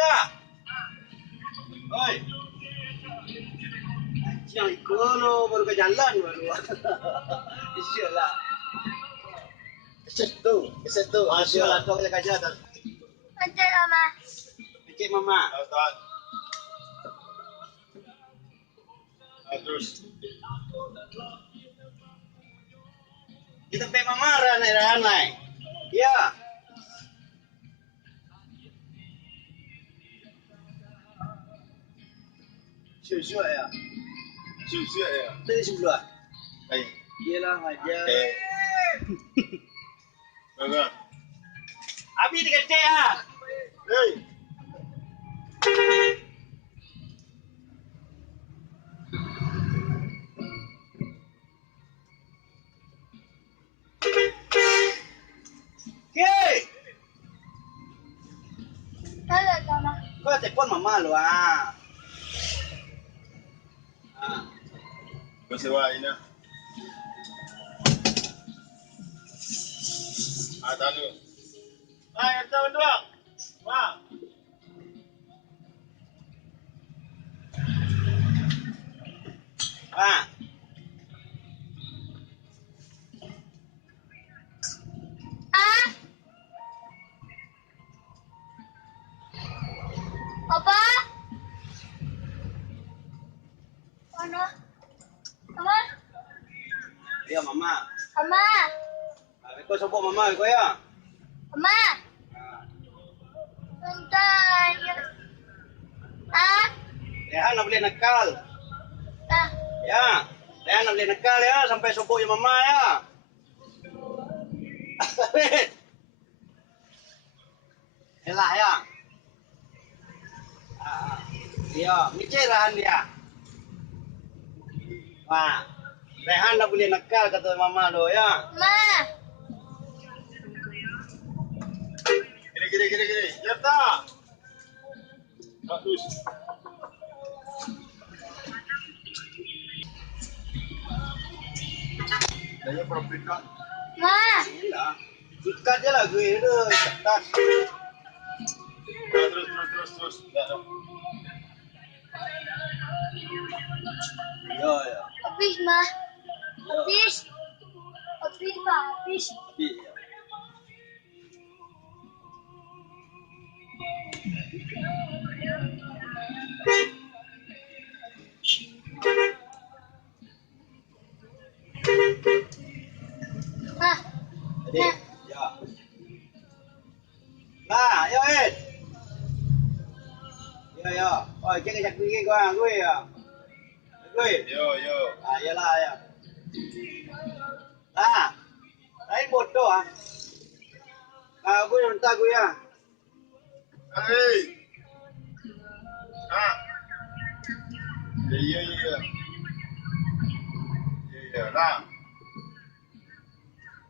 dah. Oi. Yang kono baru ke jalan baru. Iyalah. Kesetu. Asyik kau boleh kerja tak? Macam mama. Cik mama. Tahan. Terus. Kita pe mama ranai. Ya. Syuk ya. Syuk ya. Tadi sebelah. Baik. Iyalah aja. Bagus. Abi dikecek ah. Hei. Hey. Halo mama. Kau telepon mama lu ah. Kau sewa ini. Tahan dulu. Hai, tahu dua. Wah. Ah. Ah. Apa? Mana? Mama. Ya mama. Mama. Kau sebut mama kau ya. Mama. Bentar. Ah. Lehan nak boleh nakal. Ah. Ya. Lehan nak boleh nakal ya sampai sebut ya mama ya. Elah ya. Ya, mikir Rehan dia. Wah, Rehan dah boleh nakal kata mama do ya. Mama. Gini. Ya tak? Bagus. Daya perpikat. Mama. Iyalah. Ikat je lah gue tu, tas. Terus. Ya. Habis mah. Habis mah. Habis. Ya. Ah. Jadi, ya. Lah, yo Ed. Ya. Oh, cek jak pergi gue ya. Gue. Yo. Ah, iyalah ya. Lah. Lain bodoh ah. Ah, gue minta gue ya. Hei. Ah. Ya. Ya, lah.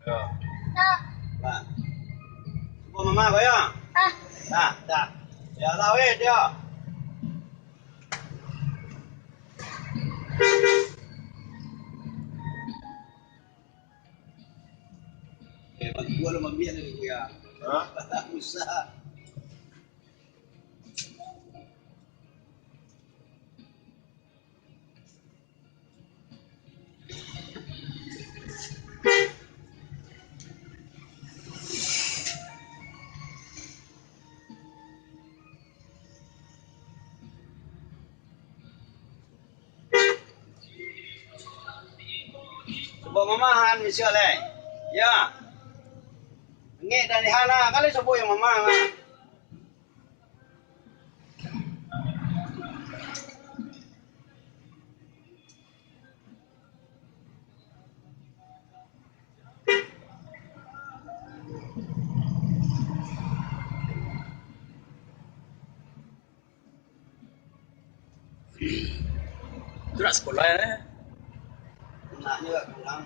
Ya. Nah. Lah. Sebut mama gue ya. Ah. Dah. Ya lah Ed ya. Bagi gue lo mambian dari gue ya. Hah? Usah. Sebut mama han mesti oleh. Ya. Ngek dan hana kali sebut yang mama lah. Tu nak sekolah ya? Naknya tak pulang.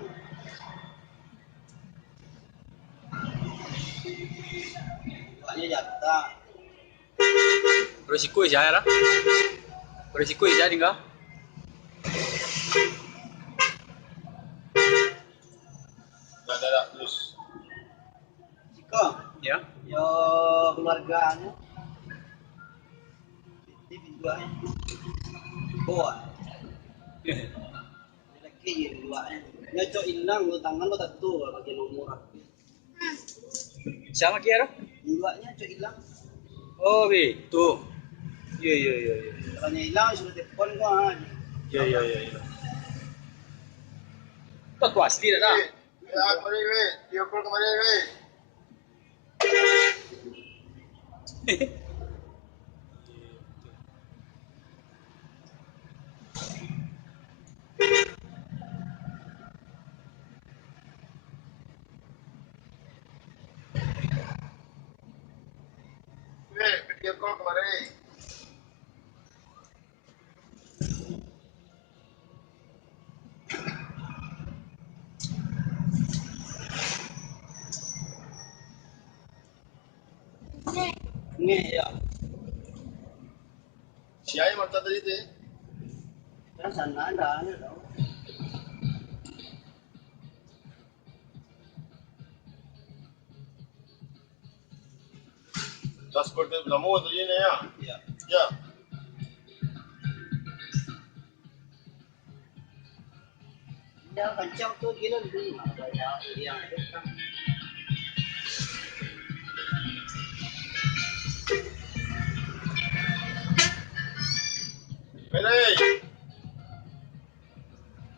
Bukannya jatah. Berisiko je lah. Berisiko je tinggal. Dah terus. Jika Ya. ya keluarganya dua eh. Bawa. Lagi je dua eh. Nyocok hilang lo tangan lo tak tahu bagi nomor apa. Siapa kira? Duanya cok hilang. Oh, bi. Tuh. Iya. Kalau hilang sudah telepon kau. Iya. Tu asli dah. Ya, kemari weh. Dia call kemari weh. Weh, dia call kemari. Ni ya. Siapa mata tadi tu? Kan sana ada ni tau. Transport tu kamu tu je ni ya. Ya. Ya. Dia kencang tu gila ni. Ada yang dekat. Mari.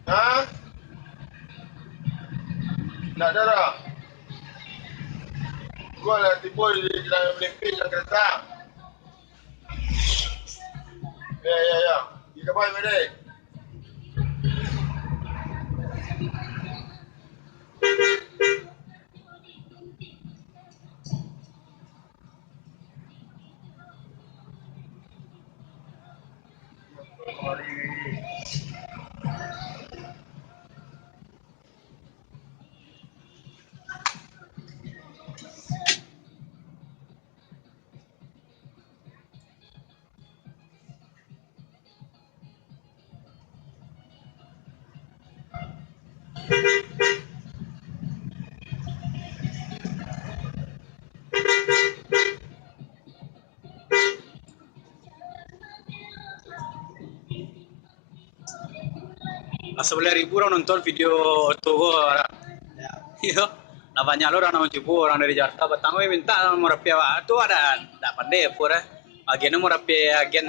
Ha? Nak darah? Gua lah timbul di dalam mimpi yang kereta. Ya. Kita baik mari. Asa 10,000 orang nonton video Togo. Ya. Iya. Nah banyak lo orang nonton orang dari Jakarta. Batang minta mau rapi awak tu ada pandai pura. Agen mau rapi agen.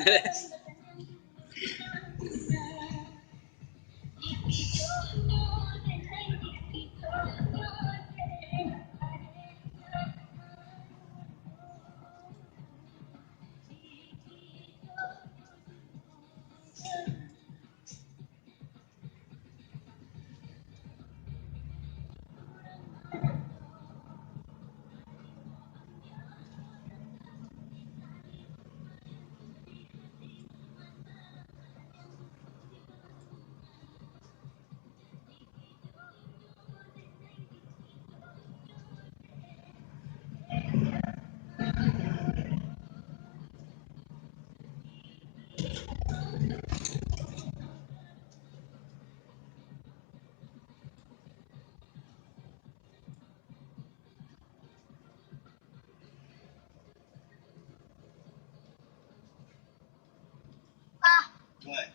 Ah, Baik.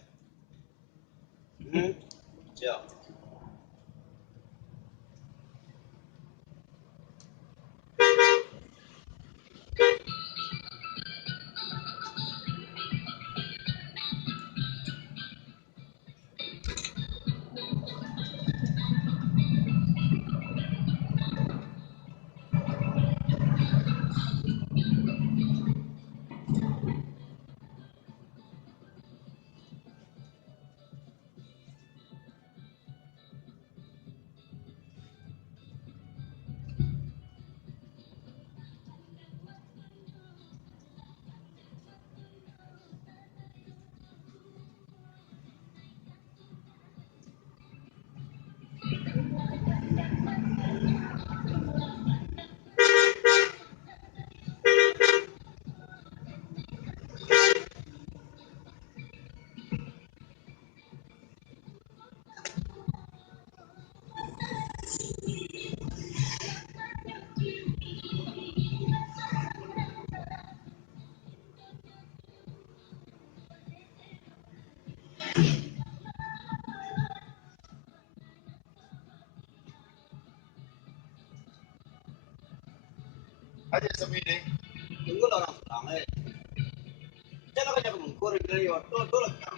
Hmm. Siap. Aja semini. Tunggu lah orang pulang eh. Jangan kerja mengkur dari waktu tu lah kan.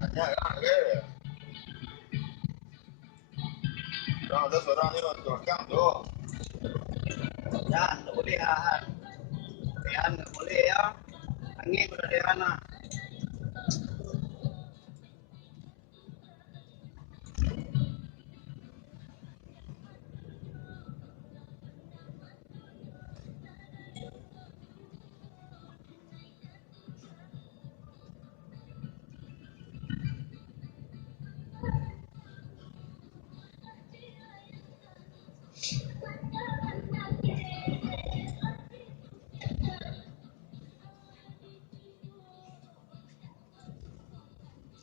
Hanya kan ke. Orang ada seorang ni orang kang tu. Ya, tak boleh ah. Dehan tak boleh ya. Angin sudah dehan lah.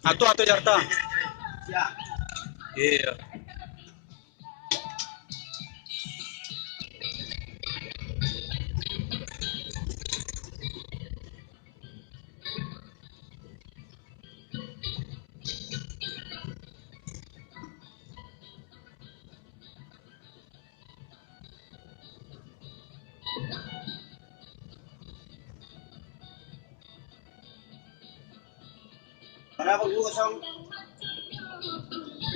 Atau Jakarta. Ya. Iya. Kenapa gua kosong?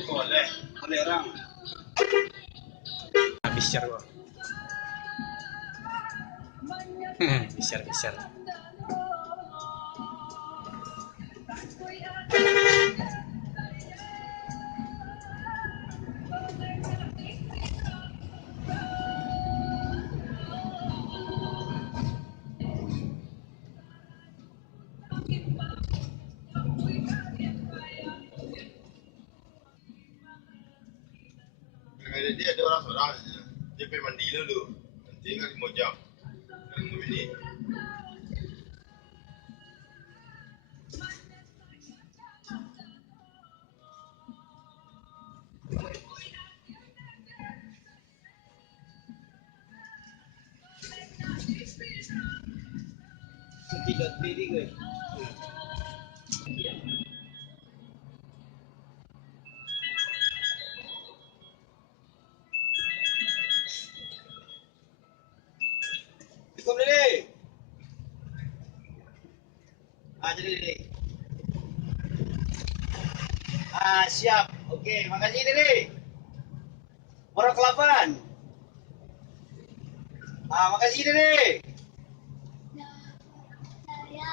Boleh. Boleh orang. Bisa gua. Bisa. Dia ada orang seorang. Dia pergi mandi dulu. Nanti kan 5 jam. Dan 2 minit. Tidak diri ke? Cukup Dede. Jadi Dede. Siap. Okey, makasih Dede. Orang ke-8. Makasih Dede. Saya.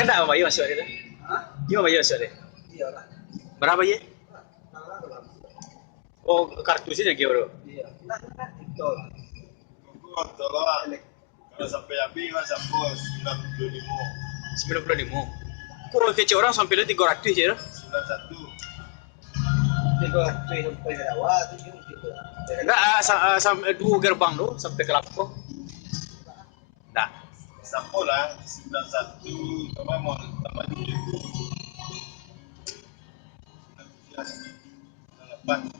Kan tak apa masuk dia? Hah? Yo bayar masuk dia. Iya lah. Berapa ye? Nah, lah. Oh kartusnya kira. Iya. Nah, itu lah. Kau tolong. Kalau sampai habis mas aku 95. 95. Kok kece orang sampai 300 je. 91. Tiga sampai Rawa, tujuh gitu. Enggak sampai 2 gerbang tu sampai ke Lampung. Tak. Sampo lah 91 apa mau tambah 7. 8.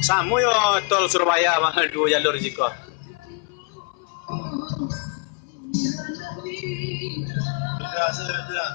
Sama yo tol Surabaya mahal 2 jalur jiko. Sudah sudah.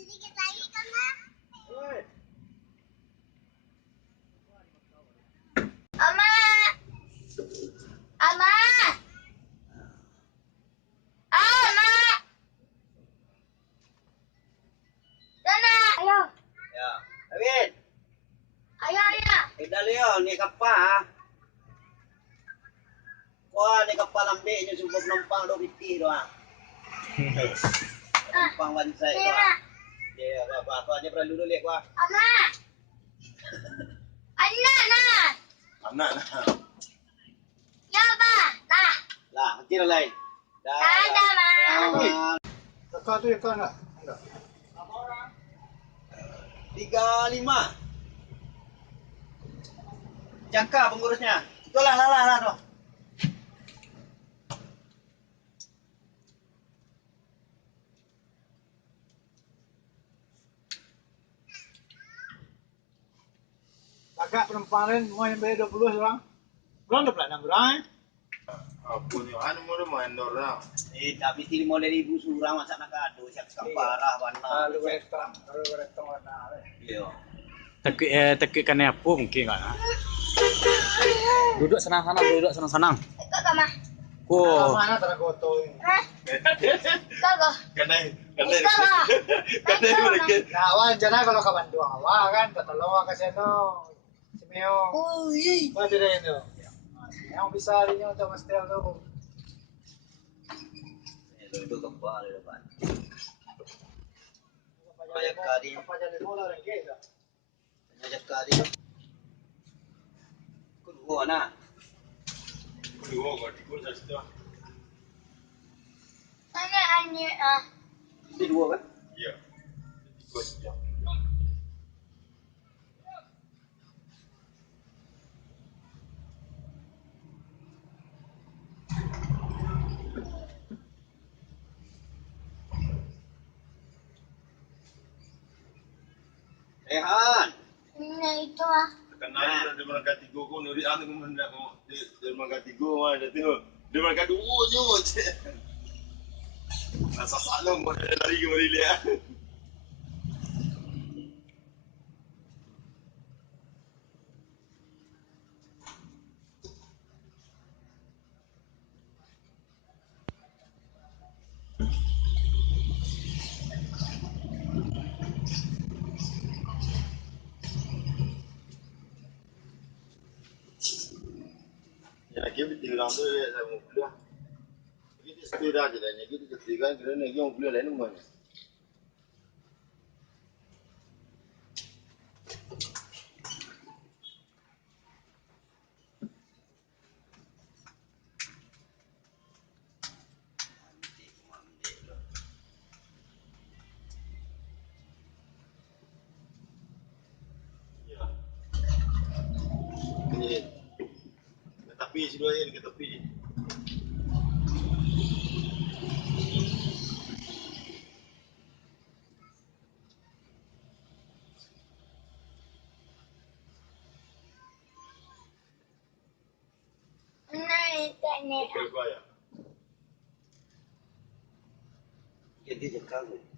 Sedikit lagi kan, Ma? Ama. Ama. Ama. Sana. Ayo. Ya. David, Ayo, ayo. idalio ni kapa. Wah, ni kapa lambe nyo sumpah numpang do biti do ah. Numpang bansai do. Sina. Ya, apa aja perlu dulu lihat wah. Ama. Anak, nah. Anak lah. Ya, Ba. Nah. Lah, kira lain. Ada, Ma. Kakak tu ikan enggak? Enggak. 35. Jangka pengurusnya. Itulah lah tuh. Agak penumpang mau yang beli 20 orang. Belum dapat 6 orang. Aku ni anu mau main orang. Tapi tiri mau dari ibu surang masa nak ado siap parah warna. Kalau restoran warna. Iya. Tekikkan apa mungkin kan? Duduk senang-senang, duduk senang-senang. Ikut, Ma. Oh, Mana teragoto ini. Hah? Kagak. Kanai Ikaw, kanai Ikaw, mereka. Nawan dyan na kalau kabandong awa kan. Tatulungan kasi ano. Si Meo. Uy. Pwede rin yun. Yang bisa rin yung Tomastel do. Duduk kepala di depan. Banyak kali. Kapajalin mo na rin kaya. Banyak kali. Kedua nak. Dua kau tikur satu. Ano ani ah? Ini dua kan? Ya. Tikur satu. Han. Ano ito ah? Kanai dia mereka tiga kau nuri anu kau mendak kau. Dia mereka tiga mana dia tengok. Dia mereka dua je. Nasa salong kau dia lari ke Marilia. Ya, kita tinggal tu saya mau kuliah. Kita sepeda aja dah. Kita tinggal kerana kita mau kuliah lain mana. Ya. Ini. Ke tepi sini aja ke tepi. Ano ito ni? Kau ya. Jadi je kau.